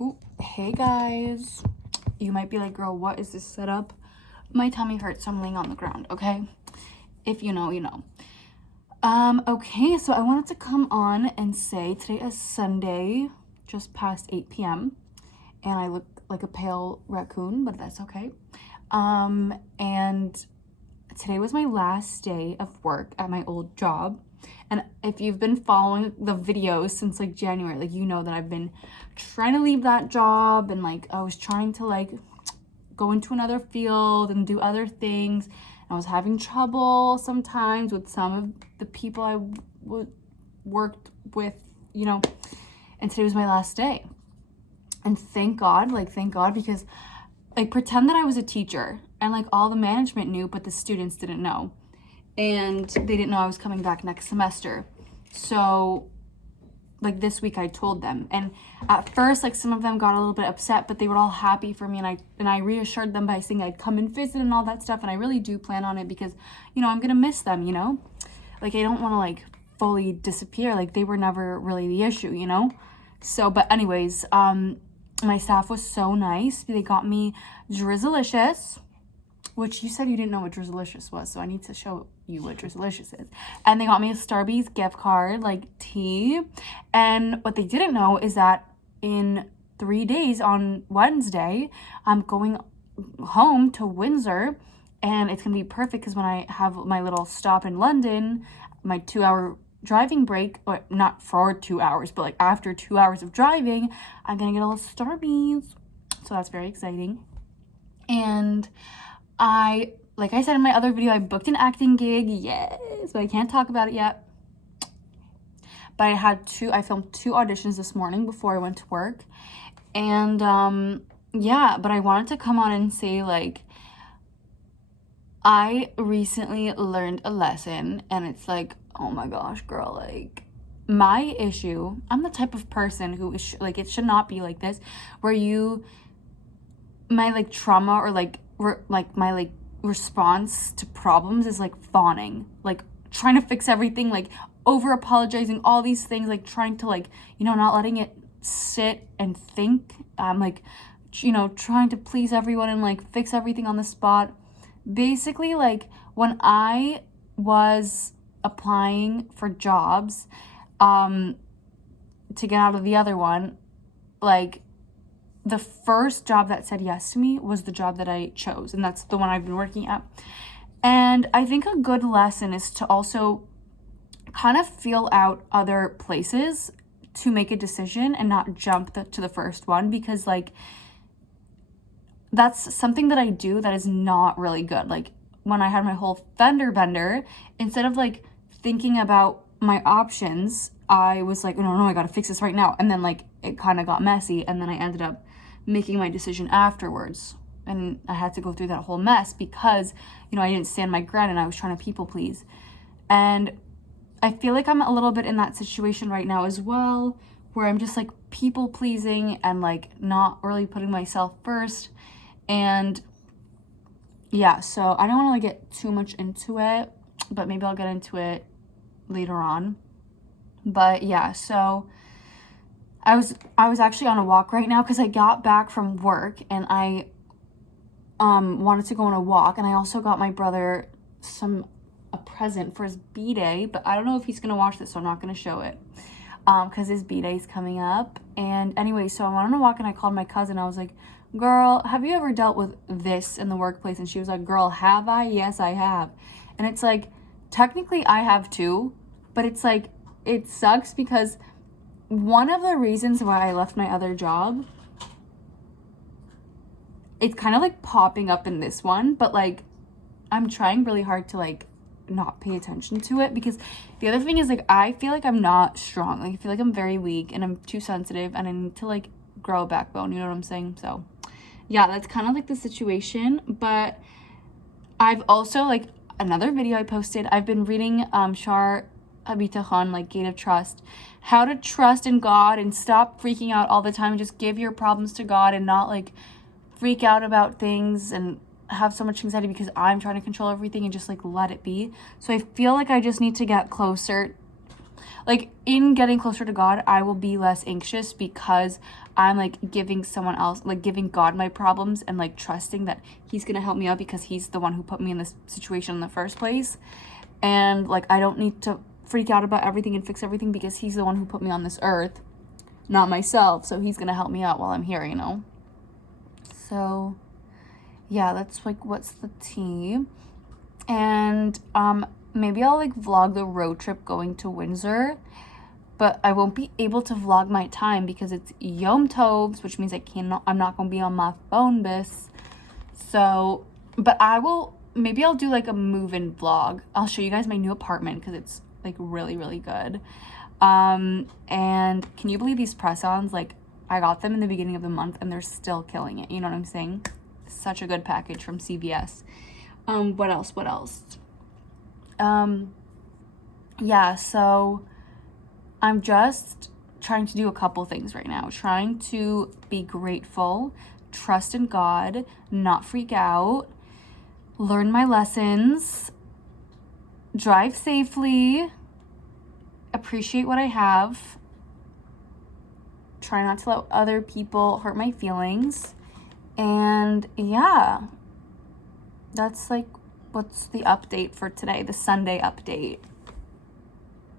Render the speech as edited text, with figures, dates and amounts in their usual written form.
Ooh, hey guys. You might be like, girl, what is this setup? My tummy hurts, so I'm laying on the ground, okay? If you know, you know. Okay, so I wanted to come on and say today is Sunday, just past 8 p.m. And I look like a pale raccoon, but that's okay. And today was my last day of work at my old job. And if you've been following the videos since like January, like you know that I've been trying to leave that job, and like I was trying to like go into another field and do other things. I was having trouble sometimes with some of the people I worked with, you know, and today was my last day. And thank God, because like pretend that I was a teacher and like all the management knew, but the students didn't know. And they didn't know I was coming back next semester. So like this week I told them, and at first like some of them got a little bit upset, but they were all happy for me, and I reassured them by saying I'd come and visit and all that stuff, and I really do plan on it because, you know, I'm gonna miss them, you know, like I don't want to like fully disappear, like they were never really the issue, you know. So but anyways, my staff was so nice. They got me Drizzlicious, which you said you didn't know what Drizzlicious was, so I need to show you what Drizzlicious is. And they got me a Starbucks gift card, like tea. And what they didn't know is that in 3 days on Wednesday, I'm going home to Windsor, and it's gonna be perfect because when I have my little stop in London, my 2-hour driving break, or not for 2 hours, but like after 2 hours of driving, I'm gonna get a little Starbucks. So that's very exciting. And like I said in my other video, I booked an acting gig, yes, but I can't talk about it yet. But I filmed 2 auditions this morning before I went to work. And yeah, but I wanted to come on and say, like, I recently learned a lesson, and it's like, oh my gosh, girl, like, my issue, I'm the type of person who is like, it should not be like this, where my like trauma, or like my like response to problems is like fawning, like trying to fix everything, like over apologizing, all these things, like trying to like, you know, not letting it sit and think. Like, you know, trying to please everyone and like fix everything on the spot. Basically, like when I was applying for jobs, to get out of the other one, like the first job that said yes to me was the job that I chose, and that's the one I've been working at. And I think a good lesson is to also kind of feel out other places to make a decision and not jump to the first one, because like that's something that I do that is not really good. Like when I had my whole fender bender, instead of like thinking about my options, I was like, no, I gotta fix this right now. And then like it kind of got messy, and then I ended up making my decision afterwards. And I had to go through that whole mess because, you know, I didn't stand my ground and I was trying to people please. And I feel like I'm a little bit in that situation right now as well, where I'm just like people pleasing and like not really putting myself first. And yeah, so I don't want to like get too much into it, but maybe I'll get into it later on. But yeah, so I was actually on a walk right now because I got back from work, and I wanted to go on a walk, and I also got my brother a present for his B-Day, but I don't know if he's gonna watch this, so I'm not gonna show it because his B-Day is coming up. And anyway, so I went on a walk, and I called my cousin. I was like, girl, have you ever dealt with this in the workplace? And she was like, girl, have I? Yes, I have. And it's like, technically I have too, but it's like, it sucks because one of the reasons why I left my other job, it's kind of like popping up in this one, but like I'm trying really hard to like not pay attention to it, because the other thing is like I feel like I'm not strong. Like I feel like I'm very weak and I'm too sensitive, and I need to like grow a backbone, you know what I'm saying? So yeah, that's kind of like the situation. But I've also, like, another video I posted, I've been reading Shar Abitachon, like Gate of Trust, how to trust in God and stop freaking out all the time, and just give your problems to God and not like freak out about things and have so much anxiety because I'm trying to control everything, and just like let it be. So I feel like I just need to get closer like in getting closer to God, I will be less anxious because I'm like giving someone else, like giving God my problems and like trusting that he's gonna help me out because he's the one who put me in this situation in the first place. And like I don't need to freak out about everything and fix everything because he's the one who put me on this earth, not myself. So he's gonna help me out while I'm here, you know? So yeah, that's like what's the tea. And maybe I'll like vlog the road trip going to Windsor, but I won't be able to vlog my time because it's Yom Tovs, which means I'm not gonna be on my phone bis. So, but maybe I'll do like a move-in vlog. I'll show you guys my new apartment because it's like really, really good. And can you believe these press-ons? Like I got them in the beginning of the month and they're still killing it. You know what I'm saying? Such a good package from CVS. What else? Yeah, so I'm just trying to do a couple things right now. Trying to be grateful, trust in God, not freak out, learn my lessons, drive safely, appreciate what I have, try not to let other people hurt my feelings, and yeah, that's like what's the update for today, the Sunday update.